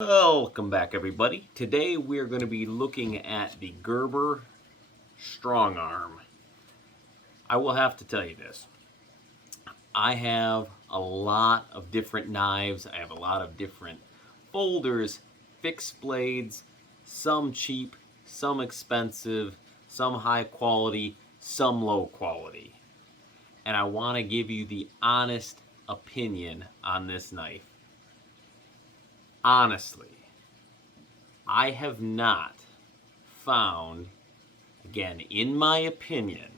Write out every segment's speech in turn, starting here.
Welcome back, everybody. Today we're going to be looking at the Gerber StrongArm. I will have to tell you this. I have a lot of different knives. I have a lot of different folders, fixed blades, some cheap, some expensive, some high quality, some low quality. And I want to give you the honest opinion on this knife. Honestly, I have not found, again, in my opinion,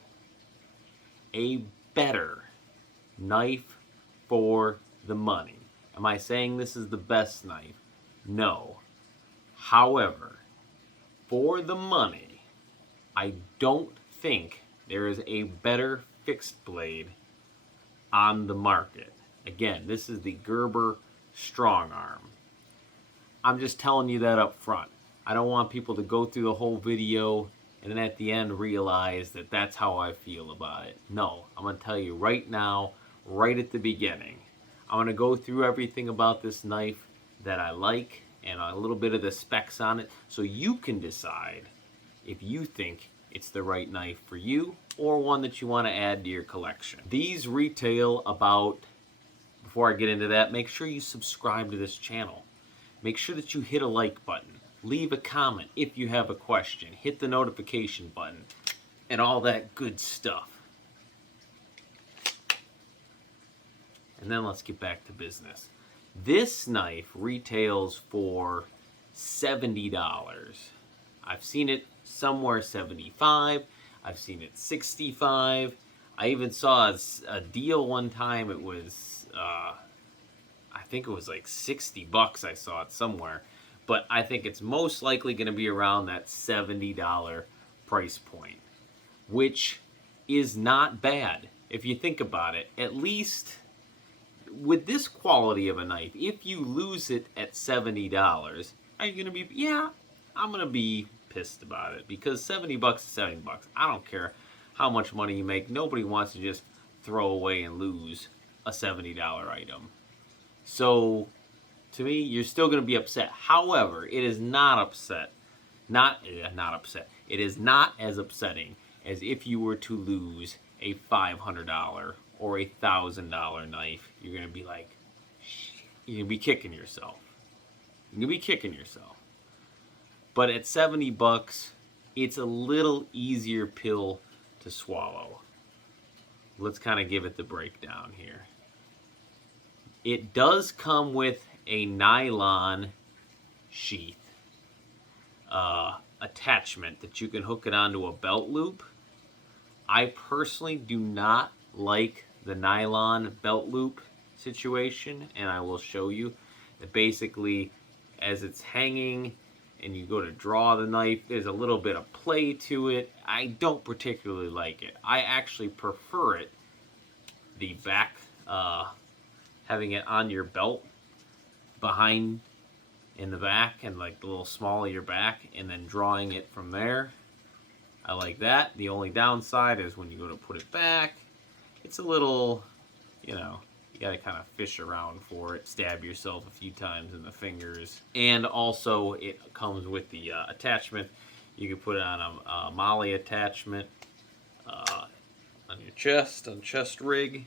a better knife for the money. Am I saying this is the best knife? No. However, for the money, I don't think there is a better fixed blade on the market. Again, this is the Gerber StrongArm. I'm just telling you that up front. I don't want people to go through the whole video and then at the end realize that that's how I feel about it. No, I'm going to tell you right now, right at the beginning. I'm going to go through everything about this knife that I like and a little bit of the specs on it so you can decide if you think it's the right knife for you or one that you want to add to your collection. These retail about, before I get into that, make sure you subscribe to this channel. Make sure that you hit a like button. Leave a comment if you have a question. Hit the notification button and all that good stuff. And then let's get back to business. This knife retails for $70. I've seen it somewhere $75. I've seen it $65. I even saw a deal one time. It was I think it was like $60. I saw it somewhere, but I think it's most likely going to be around that $70 price point, which is not bad if you think about it. At least with this quality of a knife, if you lose it at $70, are you going to be? Yeah, I'm going to be pissed about it, because $70 is $70. I don't care how much money you make. Nobody wants to just throw away and lose a $70 item. So, to me, you're still going to be upset. However, it is not upset. It is not as upsetting as if you were to lose a $500 or a $1,000 knife. You're going to be like, you're going to be kicking yourself. You're going to be kicking yourself. But at $70, it's a little easier pill to swallow. Let's kind of give it the breakdown here. It does come with a nylon sheath attachment that you can hook it onto a belt loop. I personally do not like the nylon belt loop situation, and I will show you that basically as it's hanging and you go to draw the knife, there's a little bit of play to it. I don't particularly like it. I actually prefer it, the back, having it on your belt behind in the back and like the little small of your back, and then drawing it from there. I like that. The only downside is when you go to put it back, it's a little, you gotta kind of fish around for it, stab yourself a few times in the fingers. And also it comes with the attachment. You can put it on a molly attachment on your chest, on chest rig.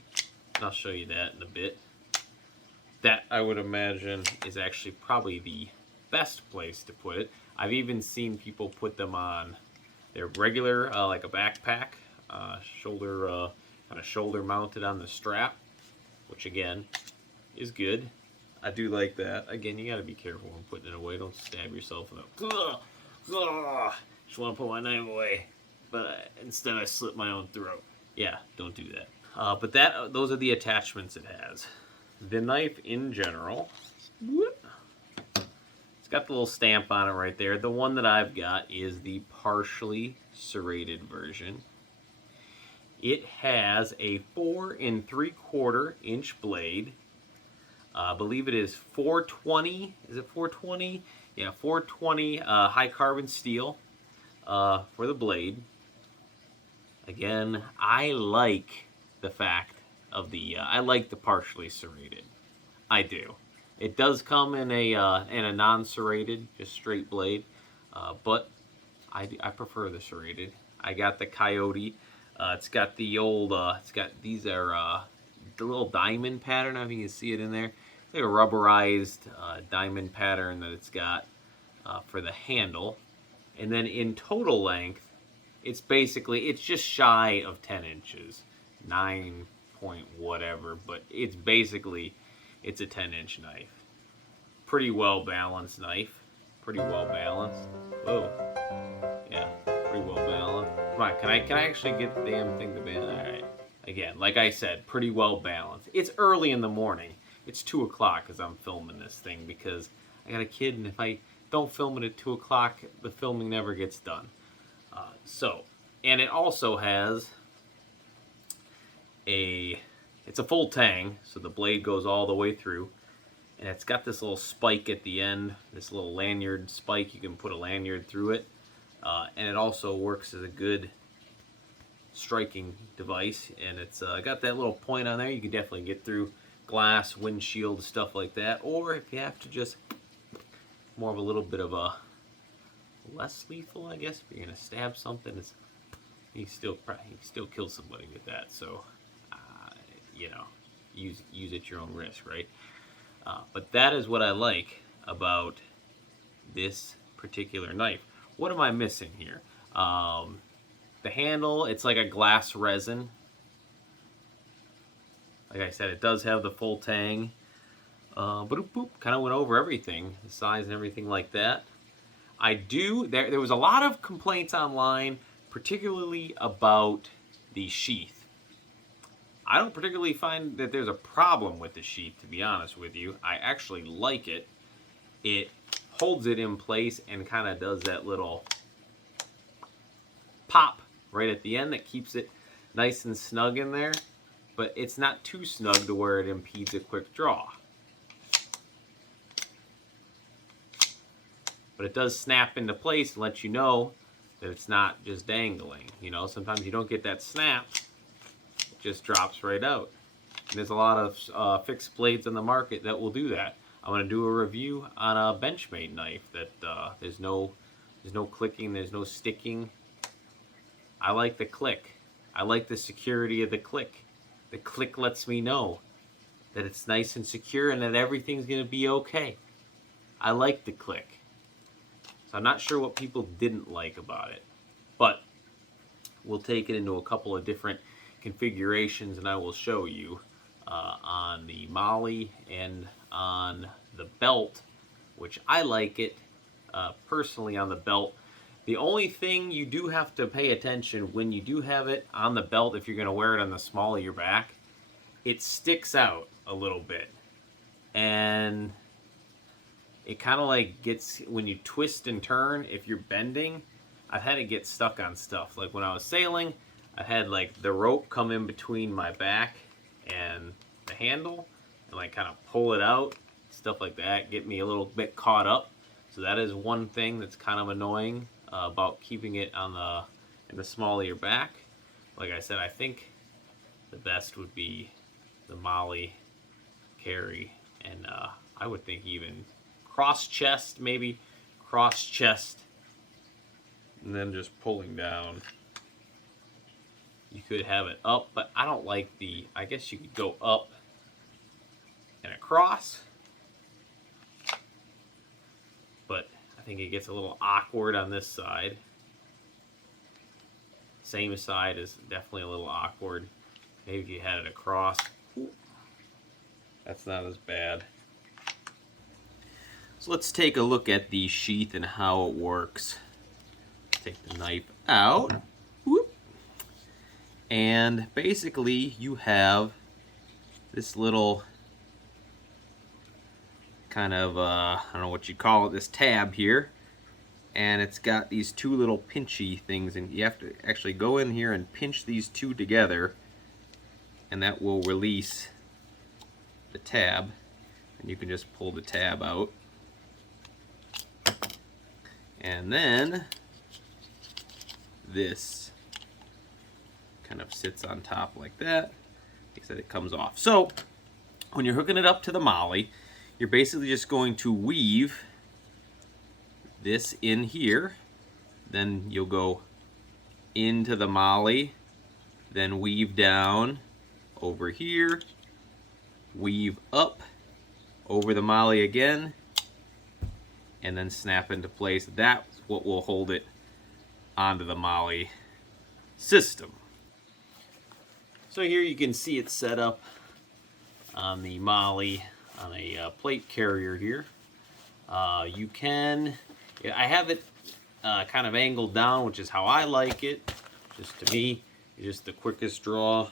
And I'll show you that in a bit. That, I would imagine, is actually probably the best place to put it. I've even seen people put them on their regular, like a backpack, shoulder, kind of shoulder mounted on the strap, which again is good. I do like that. Again, you got to be careful when putting it away. Don't stab yourself in the. Just want to put my knife away, but instead I slit my own throat. Yeah, don't do that. But those are the attachments it has. The knife in general, it's got the little stamp on it right there. The one that I've got is the partially serrated version. It has a 4 3/4 inch blade. I believe it is 420. Is it 420? Yeah, 420 high carbon steel for the blade. Again, I like the fact of the, I like the partially serrated. I do. It does come in a non-serrated, just straight blade, but I prefer the serrated. I got the Coyote. It's got the old. These are the little diamond pattern. I don't know if you can see it in there. It's like a rubberized diamond pattern that it's got for the handle, and then in total length, it's just shy of 10 inches, 9 point whatever, but it's a 10-inch knife. Pretty well balanced knife. Pretty well balanced. Whoa. Yeah, pretty well balanced. Come on, can I actually get the damn thing to balance? Alright. Again, like I said, pretty well balanced. It's early in the morning. It's 2 o'clock as I'm filming this thing because I got a kid, and if I don't film it at 2 o'clock, the filming never gets done. And it also has it's a full tang, so the blade goes all the way through, and it's got this little spike at the end, this little lanyard spike. You can put a lanyard through it, and it also works as a good striking device, and it's got that little point on there. You can definitely get through glass, windshield, stuff like that, or if you have to just more of a little bit of a less lethal, I guess, if you're gonna stab something, you still kill somebody with that. So use at your own risk, right? But that is what I like about this particular knife. What am I missing here? The handle, it's like a glass resin. Like I said, it does have the full tang. Kind of went over everything, the size and everything like that. There was a lot of complaints online, particularly about the sheath. I don't particularly find that there's a problem with the sheath, to be honest with you. I actually like it. It holds it in place and kind of does that little pop right at the end that keeps it nice and snug in there, but it's not too snug to where it impedes a quick draw. But it does snap into place and let you know that it's not just dangling. Sometimes you don't get that snap. It just drops right out. And there's a lot of fixed blades on the market that will do that. I'm going to do a review on a Benchmade knife that there's no clicking, there's no sticking. I like the click. I like the security of the click. The click lets me know that it's nice and secure and that everything's going to be okay. I like the click. So I'm not sure what people didn't like about it, but we'll take it into a couple of different configurations and I will show you on the Molly and on the belt, which I like it personally on the belt. The only thing you do have to pay attention when you do have it on the belt, if you're going to wear it on the small of your back, it sticks out a little bit. And it kind of like gets, when you twist and turn, if you're bending, I've had it get stuck on stuff. Like when I was sailing, I had like the rope come in between my back and the handle and like kind of pull it out, stuff like that, get me a little bit caught up. So that is one thing that's kind of annoying about keeping it on in the small of your back. Like I said, I think the best would be the Molly carry, and I would think even cross chest, maybe cross chest, and then just pulling down. You could have it up, but I don't like I guess you could go up and across, but I think it gets a little awkward on this side. Same side is definitely a little awkward. Maybe if you had it across, that's not as bad. So let's take a look at the sheath and how it works. Take the knife out. Whoop. And basically you have this little kind of, I don't know what you call it, this tab here. And it's got these two little pinchy things, and you have to actually go in here and pinch these two together, and that will release the tab. And you can just pull the tab out. And then this kind of sits on top like that. Like I said, it comes off. So when you're hooking it up to the Molly, you're basically just going to weave this in here. Then you'll go into the molly, then weave down over here, weave up over the molly again, and then snap into place. That's what will hold it onto the molly system. So here you can see it set up on the molly on a plate carrier here. You can, I have it kind of angled down, which is how I like it. Just to me, just the quickest draw.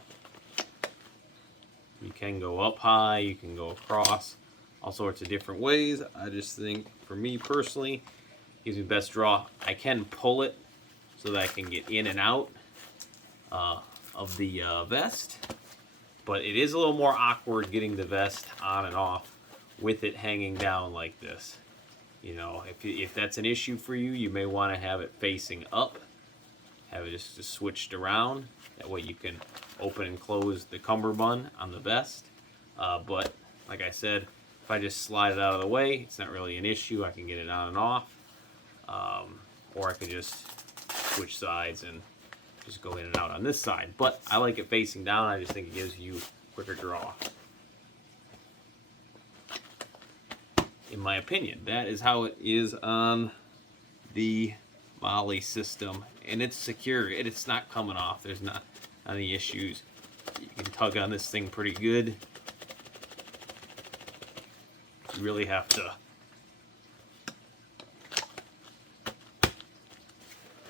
You can go up high, you can go across, all sorts of different ways. I just think, for me personally, gives me the best draw. I can pull it so that I can get in and out of the vest, but it is a little more awkward getting the vest on and off with it hanging down like this. You know, if that's an issue for you, you may want to have it facing up, have it just switched around. That way you can open and close the cummerbund on the vest. But like I said, if I just slide it out of the way, it's not really an issue. I can get it on and off. Or I could just switch sides and just go in and out on this side. But I like it facing down. I just think it gives you quicker draw. In my opinion, that is how it is on the molly system, and it's secure. It's not coming off. There's not any issues. You can tug on this thing pretty good. You really have to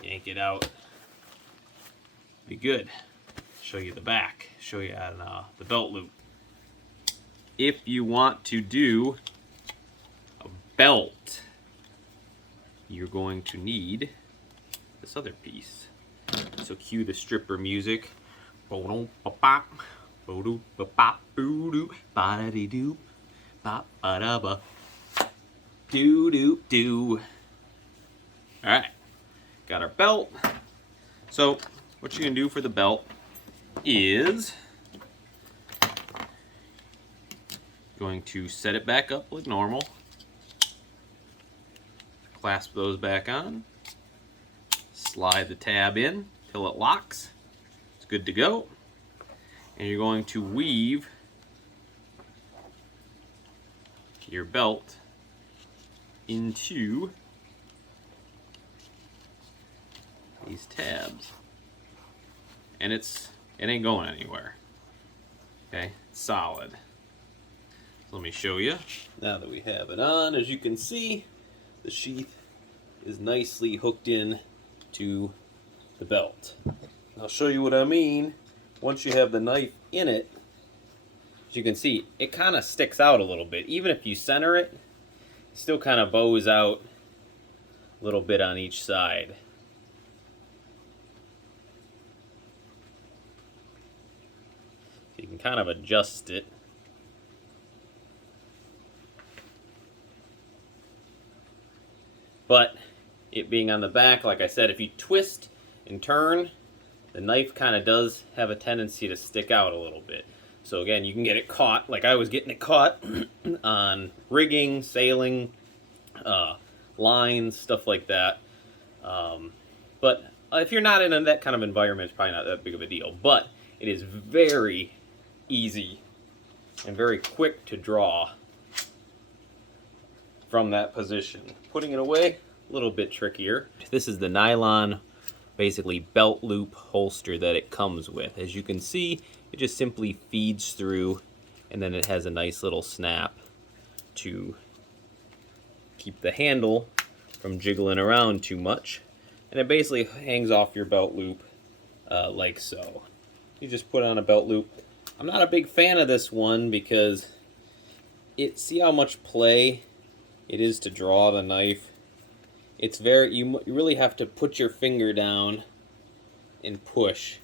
yank it out. Be good. Show you the back. Show you on the belt loop. If you want to do a belt, you're going to need this other piece. So cue the stripper music. Alright, got our belt. So what you're gonna do for the belt is going to set it back up like normal. Clasp those back on. Slide the tab in till it locks. It's good to go. And you're going to weave your belt into these tabs. And it ain't going anywhere. Okay, it's solid. So let me show you. Now that we have it on, as you can see, the sheath is nicely hooked in to the belt. I'll show you what I mean. Once you have the knife in it, as you can see, it kind of sticks out a little bit. Even if you center it, it still kind of bows out a little bit on each side. You can kind of adjust it. But it being on the back, like I said, if you twist and turn, the knife kind of does have a tendency to stick out a little bit. So again, you can get it caught, like I was getting it caught on rigging, sailing, lines, stuff like that. But if you're not in that kind of environment, it's probably not that big of a deal. But it is very easy and very quick to draw from that position. Putting it away, a little bit trickier. This is the nylon, basically belt loop holster that it comes with. As you can see, it just simply feeds through, and then it has a nice little snap to keep the handle from jiggling around too much. And it basically hangs off your belt loop like so. You just put on a belt loop. I'm not a big fan of this one because see how much play it is to draw the knife. It's you really have to put your finger down and push.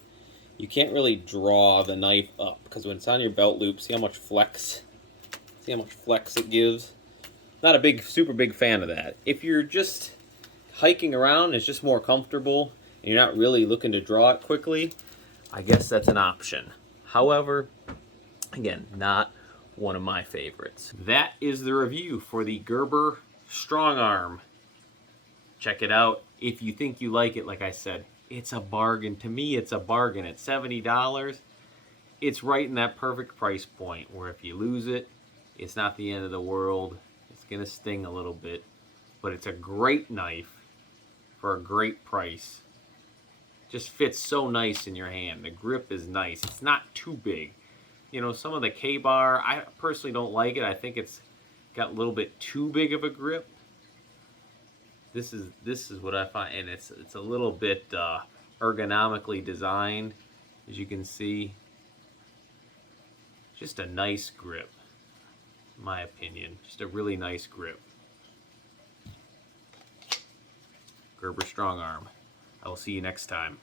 You can't really draw the knife up because when it's on your belt loop, see how much flex it gives. Not a super big fan of that. If you're just hiking around, it's just more comfortable and you're not really looking to draw it quickly, I guess that's an option. However, again, not one of my favorites. That is the review for the Gerber StrongArm. Check it out. If you think you like it, like I said, it's a bargain. To me, it's a bargain. At $70, it's right in that perfect price point where if you lose it, it's not the end of the world. It's going to sting a little bit, but it's a great knife for a great price. Just fits so nice in your hand. The grip is nice. It's not too big. You know, some of the K-bar, I personally don't like it. I think it's got a little bit too big of a grip. This is what I find, and it's a little bit ergonomically designed, as you can see. Just a nice grip, in my opinion. Just a really nice grip. Gerber StrongArm. I will see you next time.